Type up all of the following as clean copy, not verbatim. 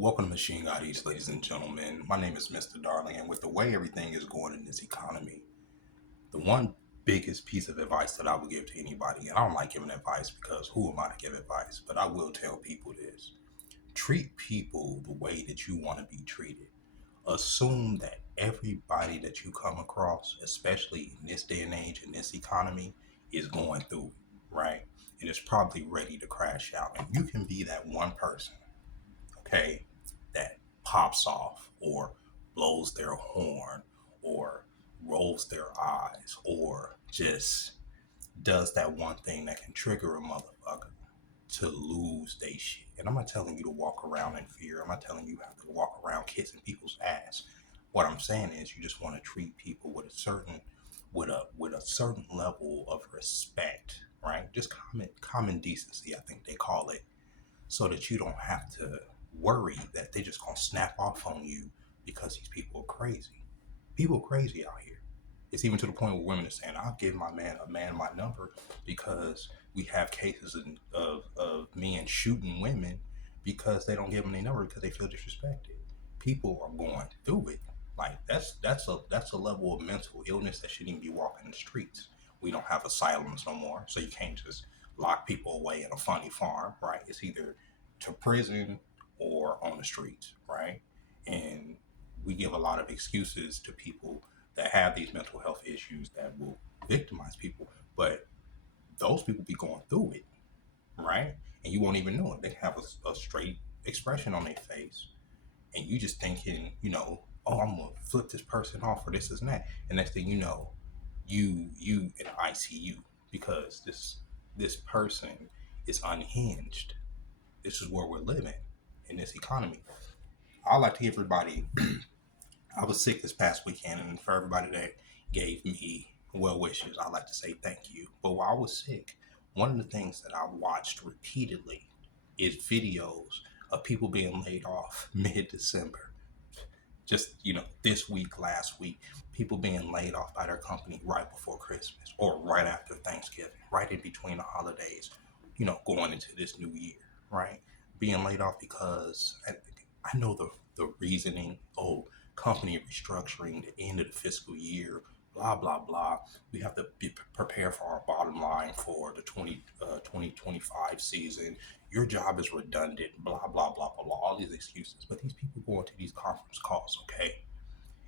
Welcome to Machine God Eats, ladies and gentlemen. My name is Mr. Darling, and with the way everything is going in this economy, the one biggest piece of advice that I would give to anybody, and I don't like giving advice because who am I to give advice, but I will tell people this. Treat people the way that you want to be treated. Assume that everybody that you come across, especially in this day and age, in this economy, is going through it, right? And is probably ready to crash out. And you can be that one person, okay, that pops off or blows their horn or rolls their eyes or just does that one thing that can trigger a motherfucker to lose they shit. And I'm not telling you to walk around in fear. I'm not telling you have to walk around kissing people's ass. What I'm saying is you just want to treat people with a certain level of respect, right? Just common decency, I think they call it, so that you don't have to worry that they just gonna snap off on you because these people are crazy. People are crazy out here. It's even to the point where women are saying, "I'll give a man my number," because we have cases of men shooting women because they don't give them their number because they feel disrespected. People are going through it. Like that's a level of mental illness that shouldn't even be walking the streets. We don't have asylums no more, so you can't just lock people away in a funny farm, right? It's either to prison or on the streets, right? And we give a lot of excuses to people that have these mental health issues that will victimize people, but those people be going through it, right? And you won't even know it. They have a straight expression on their face, and you just thinking, oh, I'm gonna flip this person off or this and that, and next thing you know, you in ICU because this person is unhinged. This is where we're living in this economy. I like to give everybody. I was sick this past weekend, and for everybody that gave me well wishes, I like to say thank you. But while I was sick, one of the things that I watched repeatedly is videos of people being laid off mid-December. Just this week, last week, people being laid off by their company right before Christmas or right after Thanksgiving, right in between the holidays, going into this new year, right? Being laid off because I know the reasoning. Oh, company restructuring, the end of the fiscal year, blah blah blah. We have to be prepared for our bottom line for the 2025 season. Your job is redundant, blah blah blah blah blah. All these excuses, but these people go into these conference calls, okay,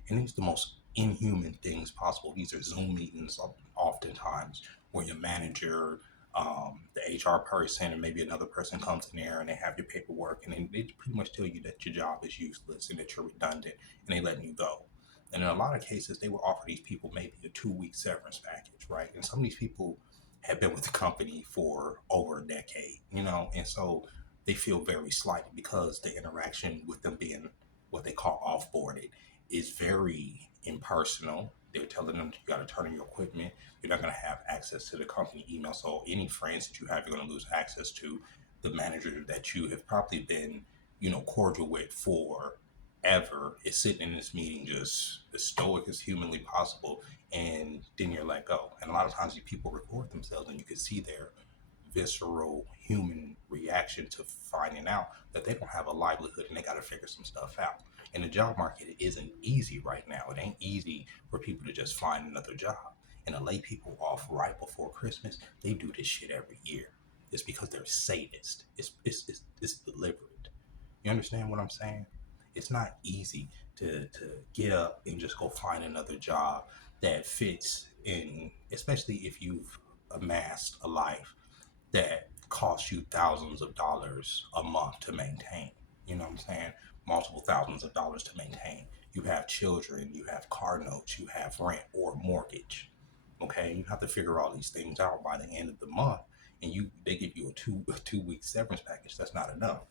and these are the most inhuman things possible. These are Zoom meetings oftentimes where your manager, the HR person, and maybe another person comes in there and they have your paperwork and they pretty much tell you that your job is useless and that you're redundant and they letting you go. And in a lot of cases, they will offer these people maybe a 2 week severance package, right? And some of these people have been with the company for over a decade, and so they feel very slighted because the interaction with them being what they call offboarded is very impersonal. They're telling them you got to turn in your equipment. You're not going to have access to the company email. So any friends that you have, you're going to lose access to. The manager that you have probably been, cordial with for ever is sitting in this meeting just as stoic as humanly possible, and then you're let go. And a lot of times these people record themselves and you can see their visceral human reaction to finding out that they don't have a livelihood and they got to figure some stuff out. And the job market isn't easy right now. It ain't easy for people to just find another job. And to lay people off right before Christmas, they do this shit every year. It's because they're sadists. It's deliberate. You understand what I'm saying? It's not easy to get up and just go find another job that fits in, especially if you've amassed a life that costs you thousands of dollars a month to maintain. You know what I'm saying? Multiple thousands of dollars to maintain. You have children, you have car notes, you have rent or mortgage. Okay, you have to figure all these things out by the end of the month, and they give you a 2 week severance package. That's not enough.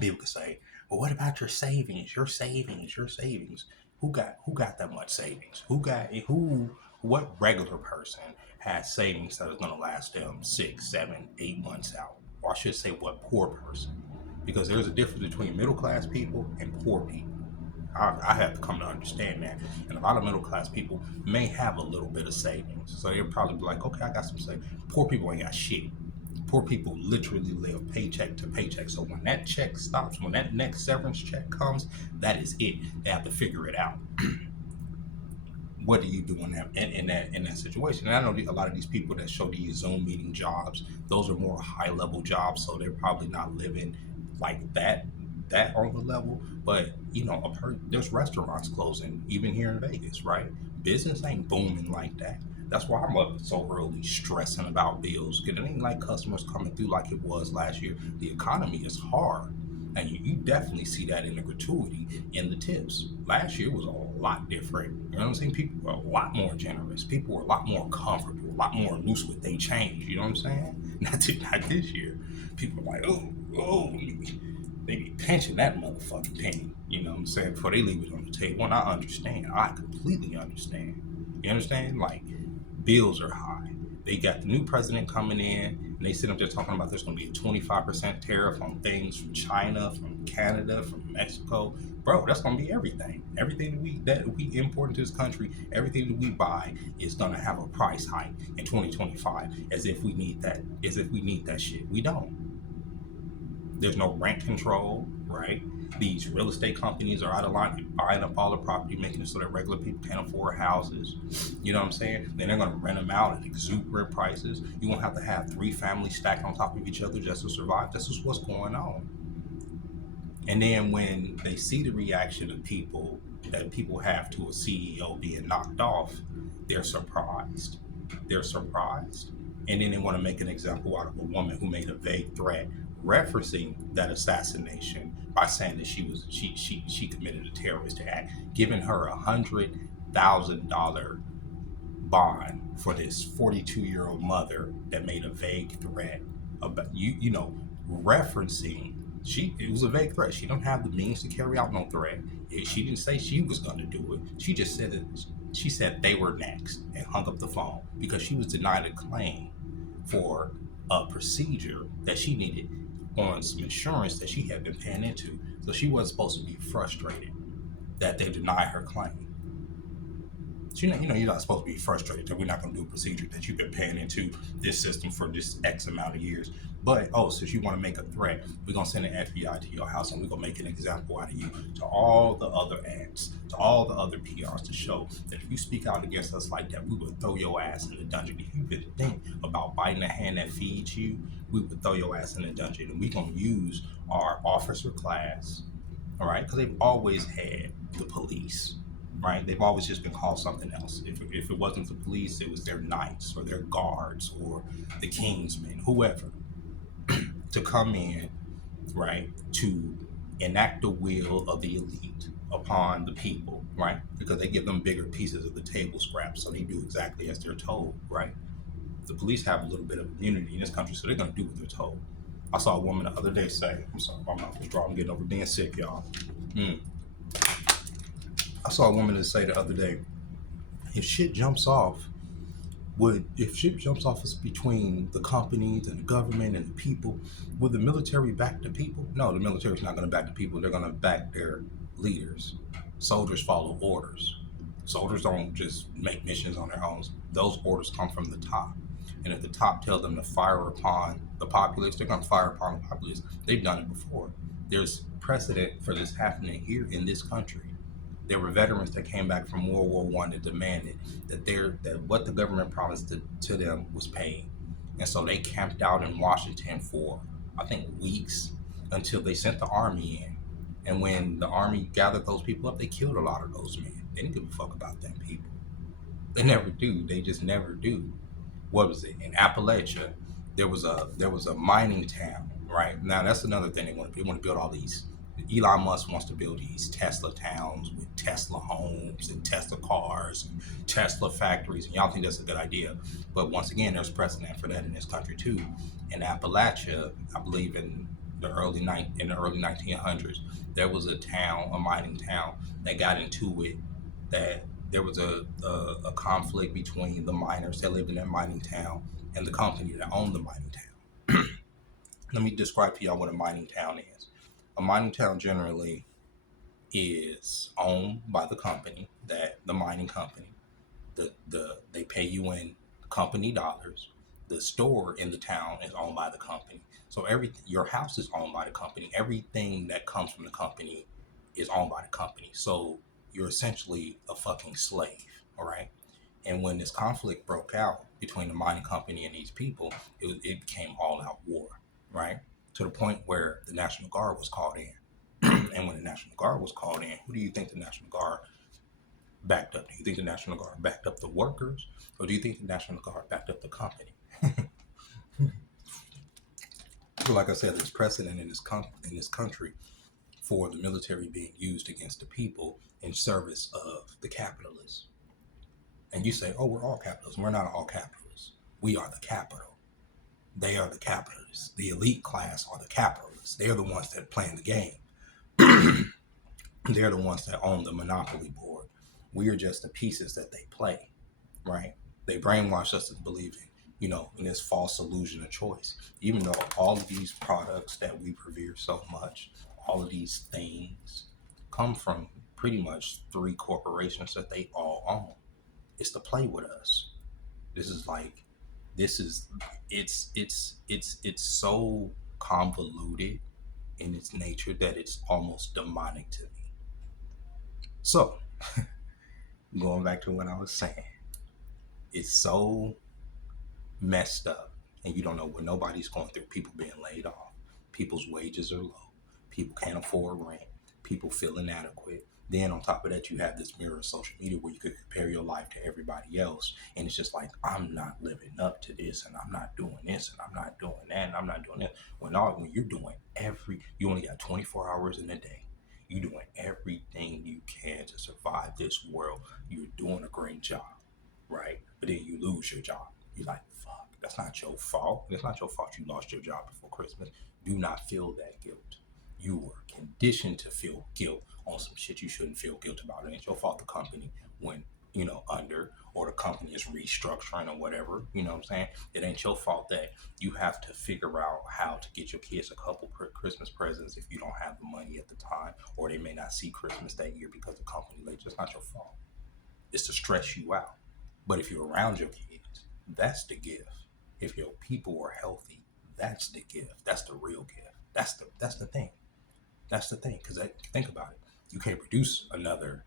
People could say, "Well, what about your savings? Your savings, your savings." Who got that much savings? What regular person has savings that is going to last them 6, 7, 8 months out? Or I should say, what poor person? Because there's a difference between middle class people and poor people. I have to come to understand that. And a lot of middle class people may have a little bit of savings. So they'll probably be like, okay, I got some savings. Poor people ain't got shit. Poor people literally live paycheck to paycheck. So when that check stops, when that next severance check comes, that is it. They have to figure it out. What do you do in that situation? And I know a lot of these people that show these Zoom meeting jobs, those are more high level jobs, so they're probably not living like that on the level. But there's restaurants closing even here in Vegas, right? Business ain't booming like that. That's why I'm up so early stressing about bills, because it ain't like customers coming through like it was last year. The economy is hard, and you definitely see that in the gratuity in the tips. Last year was a lot different. You know what I'm saying? People were a lot more generous. People were a lot more comfortable, a lot more loose with their change. You know what I'm saying? Not this year. People are like, oh, they be pinching that motherfucking penny. You know what I'm saying? Before they leave it on the table. And I understand. I completely understand. You understand? Like, bills are high. They got the new president coming in, and they sit up there talking about there's going to be a 25% tariff on things from China, from Canada, from Mexico. Bro, that's going to be everything. Everything that we import into this country, everything that we buy is going to have a price hike in 2025. As if we need that. As if we need that shit. We don't. There's no rent control, right? These real estate companies are out of line, buying up all the property, making it so that regular people can't afford houses. You know what I'm saying? Then they're going to rent them out at exuberant prices. You're going to have three families stacked on top of each other just to survive. This is what's going on. And then when they see the reaction of people that people have to a CEO being knocked off, they're surprised. They're surprised. And then they want to make an example out of a woman who made a vague threat referencing that assassination by saying that she committed a terrorist act, giving her $100,000 bond for this 42-year-old mother that made a vague threat about referencing. It was a vague threat. She don't have the means to carry out no threat. She didn't say she was going to do it. She just said that she said they were next and hung up the phone because she was denied a claim for a procedure that she needed on some insurance that she had been paying into. So she wasn't supposed to be frustrated that they denied her claim. So, you're not supposed to be frustrated that we're not going to do a procedure that you've been paying into this system for this X amount of years. But, since you want to make a threat, we're going to send an FBI to your house and we're going to make an example out of you to all the other ads, to all the other PRs to show that if you speak out against us like that, we would throw your ass in the dungeon. If you could think about biting the hand that feeds you, we would throw your ass in the dungeon. And we're going to use our officer class, all right? Because they've always had the police, right? They've always just been called something else. If it wasn't the police, it was their knights or their guards or the kingsmen, whoever, to come in, right, to enact the will of the elite upon the people, right? Because they give them bigger pieces of the table scraps, so they do exactly as they're told, right? The police have a little bit of immunity in this country, so they're going to do what they're told. I saw a woman the other day say, I'm sorry, my mouth was dry. I'm getting over being sick, y'all. I saw a woman that say the other day, if shit jumps off, if shit jumps off is between the companies and the government and the people, would the military back the people? No, the military's not going to back the people. They're going to back their leaders. Soldiers follow orders. Soldiers don't just make missions on their own. Those orders come from the top. And if the top tell them to fire upon the populace, they're going to fire upon the populace. They've done it before. There's precedent for this happening here in this country. There were veterans that came back from World War One that demanded that what the government promised to them was paid, and so they camped out in Washington for I think weeks until they sent the army in. And when the army gathered those people up, they killed a lot of those men. They didn't give a fuck about them people. They never do. They just never do. What was it in Appalachia? There was a mining town. Right now, that's another thing they want to do. They want to build all these. Elon Musk wants to build these Tesla towns with Tesla homes and Tesla cars and Tesla factories, and y'all think that's a good idea. But once again, there's precedent for that in this country too. In Appalachia, I believe in the early 1900s, there was a mining town that got into it. That there was a conflict between the miners that lived in that mining town and the company that owned the mining town. Let me describe to y'all what a mining town is. A mining town generally is owned by the company, that the mining company. They pay you in company dollars. the store in the town is owned by the company. So everything, your house is owned by the company. Everything that comes from the company is owned by the company. So you're essentially a fucking slave, all right? And when this conflict broke out between the mining company and these people, it became all out war, right? To the point where the National Guard was called in. And when the National Guard was called in, who do you think the National Guard backed up? Do you think the National Guard backed up the workers, or do you think the National Guard backed up the company? So, like I said, there's precedent in in this country for the military being used against the people in service of the capitalists. And you say, "Oh, we're all capitalists." We're not all capitalists. We are the capital. They are the capitalists. The elite class are the capitalists. They're the ones that play in the game. They're the ones that own the monopoly board. We are just the pieces that they play, right? They brainwash us into believing, in this false illusion of choice. Even though all of these products that we revere so much, all of these things come from pretty much three corporations that they all own. It's to play with us. This is like, this is, it's so convoluted in its nature that it's almost demonic to me. So, going back to what I was saying, it's so messed up, and you don't know what nobody's going through. People being laid off, people's wages are low, people can't afford rent, people feel inadequate. Then on top of that, you have this mirror of social media where you could compare your life to everybody else, and it's just like, I'm not living up to this, and I'm not doing this, and I'm not doing that, and I'm not doing this. When you're doing you only got 24 hours in a day. You're doing everything you can to survive this world. You're doing a great job, right? But then you lose your job. You're like, fuck, that's not your fault. It's not your fault you lost your job before Christmas. Do not feel that guilt. You were conditioned to feel guilt on some shit you shouldn't feel guilt about. It ain't your fault the company went, under, or the company is restructuring or whatever. You know what I'm saying? It ain't your fault that you have to figure out how to get your kids a couple Christmas presents if you don't have the money at the time, or they may not see Christmas that year because the company late. It's not your fault. It's to stress you out. But if you're around your kids, that's the gift. If your people are healthy, that's the gift. That's the real gift. That's the thing. That's the thing. Because think about it. You can't produce another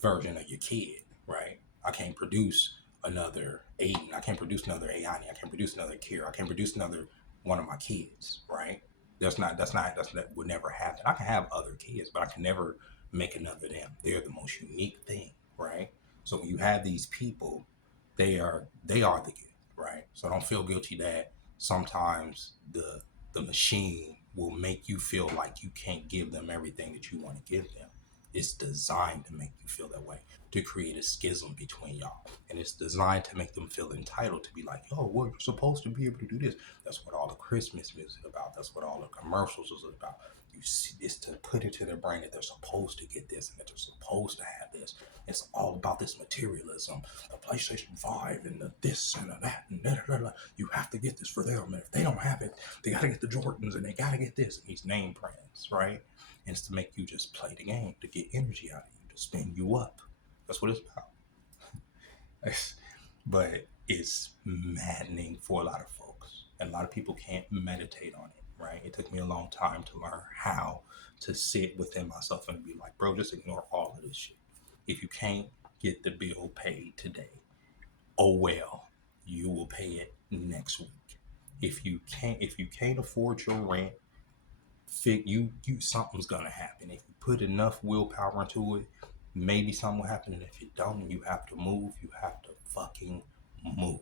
version of your kid, right? I can't produce another Aiden. I can't produce another Ayani. I can't produce another Kira. I can't produce another one of my kids, right? That would never happen. I can have other kids, but I can never make another them. They're the most unique thing, right? So when you have these people, they are the gift, right? So don't feel guilty that sometimes the machine will make you feel like you can't give them everything that you want to give them. It's designed to make you feel that way, to create a schism between y'all. And it's designed to make them feel entitled to be like, yo, well, you're supposed to be able to do this. That's what all the Christmas music is about. That's what all the commercials is about. You see, it's to put into their brain that they're supposed to get this and that they're supposed to have this. It's all about this materialism, the PlayStation 5 and the this and the that and da, da, da, da. You have to get this for them. And if they don't have it, they got to get the Jordans and they got to get this and these name brands, right? And it's to make you just play the game, to get energy out of you, to spin you up. That's what it's about. But it's maddening for a lot of folks. And a lot of people can't meditate on it, right? It took me a long time to learn how to sit within myself and be like, bro, just ignore all of this shit. If you can't get the bill paid today, oh well, you will pay it next week. If you can't afford your rent, you something's gonna happen. If you put enough willpower into it, maybe something will happen. And if you don't, you have to move. You have to fucking move.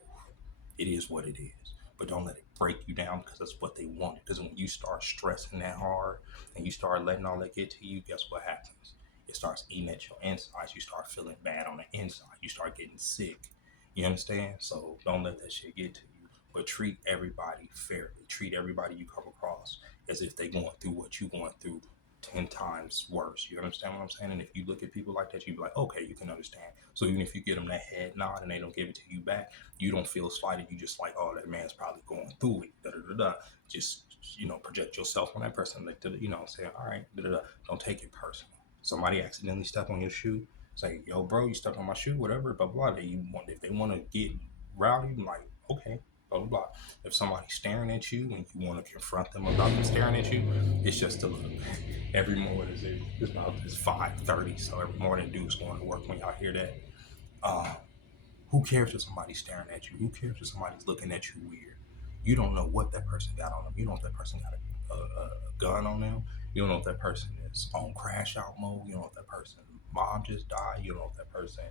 It is what it is. But don't let it break you down because that's what they want. Because when you start stressing that hard and you start letting all that get to you, guess what happens? It starts eating at your insides. You start feeling bad on the inside. You start getting sick. You understand? So don't let that shit get to you. But treat everybody fairly. Treat everybody you come across as if they're going through what you're going through 10 times worse. You understand what I'm saying? And if you look at people like that, you be like, okay, you can understand. So even if you get them that head nod and they don't give it to you back, you don't feel slighted. You just like, oh, that man's probably going through it. Da, da, da, da. Just, project yourself on that person. Like, say, all right, da, da, da. Don't take it personal. Somebody accidentally stepped on your shoe. Say, yo, bro, you stepped on my shoe, whatever, blah, blah. If they want to get rowdy, I'm like, okay, blah, blah, blah. If somebody's staring at you and you want to confront them about them staring at you, it's just a look. Every morning it's about this 5:30, so every morning dudes going to work when y'all hear that. Um, who cares if somebody's staring at you? Who cares if somebody's looking at you weird? You don't know what that person got on them. You don't know if that person got a gun on them. You don't know if that person is on crash out mode. You don't know if that person mom just died. You don't know if that person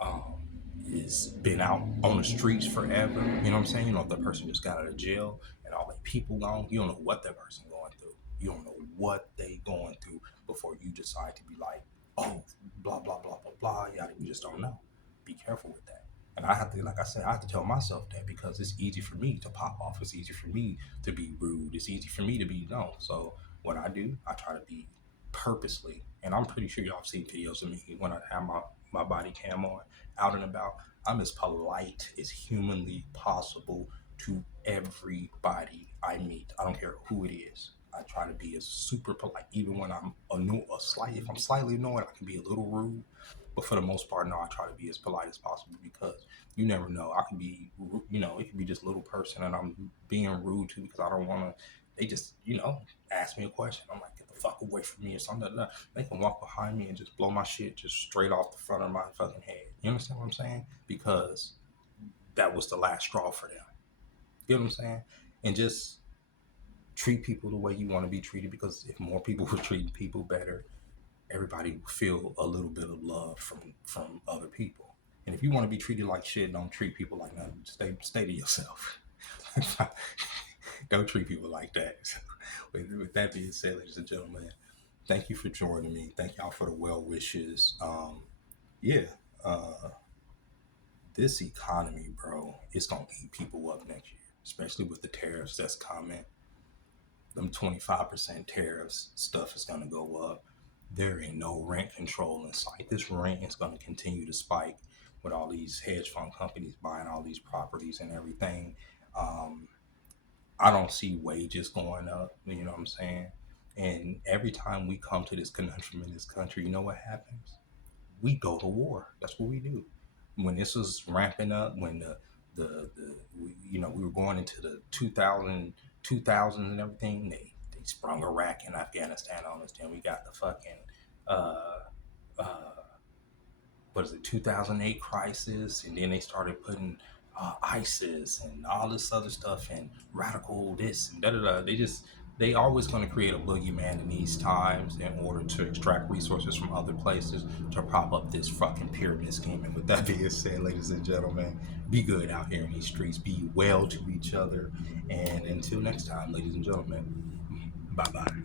um, is been out on the streets forever. You know what I'm saying? You know if that person just got out of jail and all the people gone. You don't know what that person going through. You don't know what they going through before you decide to be like, oh, blah blah blah blah blah. Yeah, you just don't know. Be careful with that. And I have to, like I said, I have to tell myself that because it's easy for me to pop off. It's easy for me to be rude. It's easy for me to be known. So what I do, I try to be purposely, and I'm pretty sure y'all have seen videos of me when I have my body cam on out and about. I'm as polite as humanly possible to everybody I meet. I don't care who it is. I try to be as super polite, even when I'm if I'm slightly annoyed, I can be a little rude. But for the most part, no, I try to be as polite as possible because you never know. I can be, it could be just a little person and I'm being rude to because I don't want to. They just, ask me a question. I'm like, get the fuck away from me or something. They can walk behind me and just blow my shit just straight off the front of my fucking head. You understand what I'm saying? Because that was the last straw for them. You know what I'm saying? And just treat people the way you want to be treated because if more people were treating people better, everybody will feel a little bit of love from other people. And if you want to be treated like shit, don't treat people like nothing. Stay to yourself. Don't treat people like that. With that being said, ladies and gentlemen, thank you for joining me. Thank y'all for the well wishes. Yeah, uh, this economy, bro, it's gonna eat people up next year, especially with the tariffs that's coming. Them 25% tariffs stuff is gonna go up. There ain't no rent control in sight. This rent is gonna continue to spike with all these hedge fund companies buying all these properties and everything. Um, I don't see wages going up. You know what I'm saying? And every time we come to this conundrum in this country, you know what happens? We go to war. That's what we do. When this was ramping up, when we were going into the 2000 and everything, they sprung Iraq and Afghanistan on us. Then we got the fucking uh, uh, what is it, 2008 crisis, and then they started putting ISIS and all this other stuff and radical this and da da da. They always going to create a boogeyman in these times in order to extract resources from other places to prop up this fucking pyramid scheme. And with that being said, ladies and gentlemen, be good out here in these streets. Be well to each other. And until next time, ladies and gentlemen, bye bye.